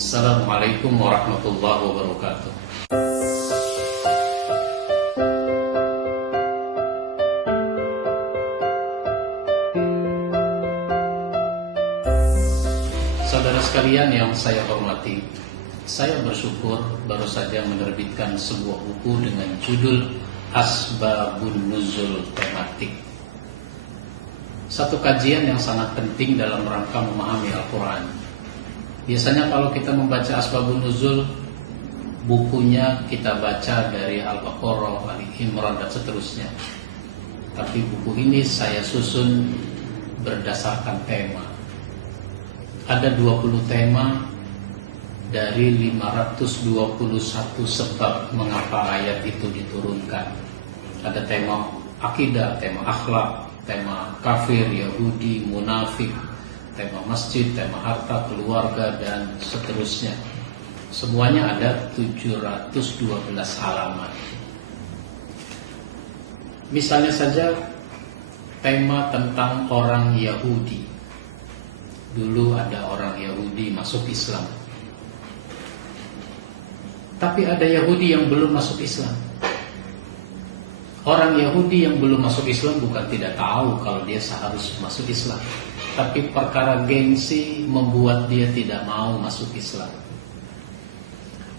Assalamualaikum warahmatullahi wabarakatuh. Saudara sekalian yang saya hormati, saya bersyukur baru saja menerbitkan sebuah buku dengan judul Asbabun Nuzul Tematik. Satu kajian yang sangat penting dalam rangka memahami Al-Quran. Biasanya kalau kita membaca Asbabun Nuzul, bukunya kita baca dari Al-Baqarah, Ali Imran, dan seterusnya. Tapi buku ini saya susun berdasarkan tema. Ada 20 tema dari 521 sebab mengapa ayat itu diturunkan. Ada tema akidah, tema akhlak, tema kafir, Yahudi, munafik, tema masjid, tema harta, keluarga, dan seterusnya. Semuanya ada 712 halaman. Misalnya saja tema tentang orang Yahudi. Dulu ada orang Yahudi masuk Islam, tapi ada Yahudi yang belum masuk Islam. Orang Yahudi yang belum masuk Islam bukan tidak tahu kalau dia seharus masuk Islam, tapi perkara gengsi membuat dia tidak mau masuk Islam.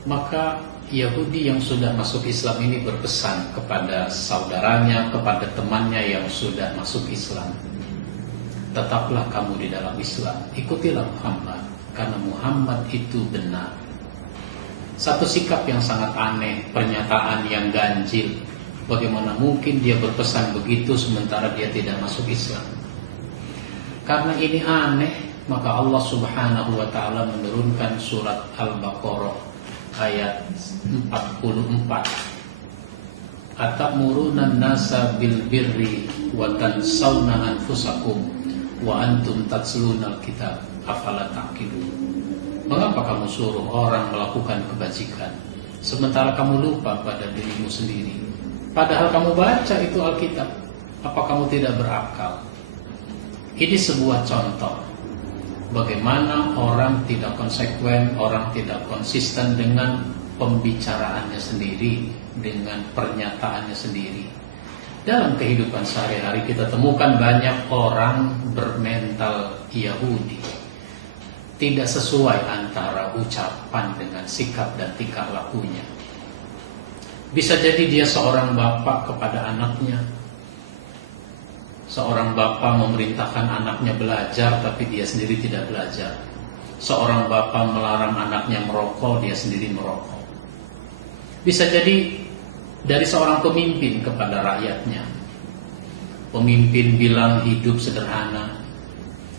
Maka Yahudi yang sudah masuk Islam ini berpesan kepada saudaranya, kepada temannya yang sudah masuk Islam, tetaplah kamu di dalam Islam, ikutilah Muhammad, karena Muhammad itu benar. Satu sikap yang sangat aneh, pernyataan yang ganjil. Bagaimana mungkin dia berpesan begitu sementara dia tidak masuk Islam? Karena ini aneh, maka Allah Subhanahu wa ta'ala menurunkan surat Al-Baqarah ayat 44. Atamuruna nasa bil birri wa tansawna anfusakum wa antum tatslunal kitab afala taqilun. Mengapa kamu suruh orang melakukan kebajikan sementara kamu lupa pada dirimu sendiri? Padahal kamu baca itu Alkitab. Apa kamu tidak berakal? Ini sebuah contoh bagaimana orang tidak konsekuen, orang tidak konsisten dengan pembicaraannya sendiri, dengan pernyataannya sendiri. Dalam kehidupan sehari-hari kita temukan banyak orang bermental Yahudi. Tidak sesuai antara ucapan dengan sikap dan tingkah lakunya. Bisa jadi dia seorang bapak kepada anaknya. Seorang bapak memerintahkan anaknya belajar tapi dia sendiri tidak belajar. Seorang bapak melarang anaknya merokok, dia sendiri merokok. Bisa jadi dari seorang pemimpin kepada rakyatnya. Pemimpin bilang hidup sederhana,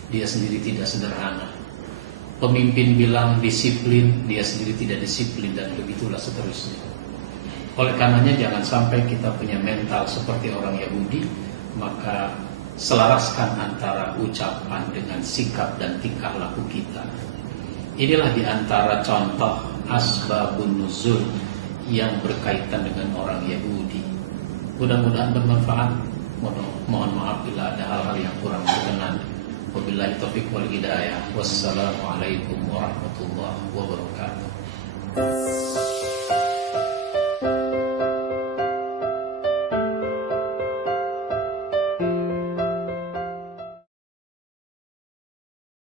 dia sendiri tidak sederhana. Pemimpin bilang disiplin, dia sendiri tidak disiplin, dan begitulah seterusnya. Oleh karenanya jangan sampai kita punya mental seperti orang Yahudi, maka selaraskan antara ucapan dengan sikap dan tingkah laku kita. Inilah diantara contoh asbabun nuzul yang berkaitan dengan orang Yahudi. Mudah-mudahan bermanfaat. Mohon maaf bila ada hal-hal yang kurang berkenan. Wabillahi taufiq wal hidayah. Wassalamualaikum warahmatullahi wabarakatuh.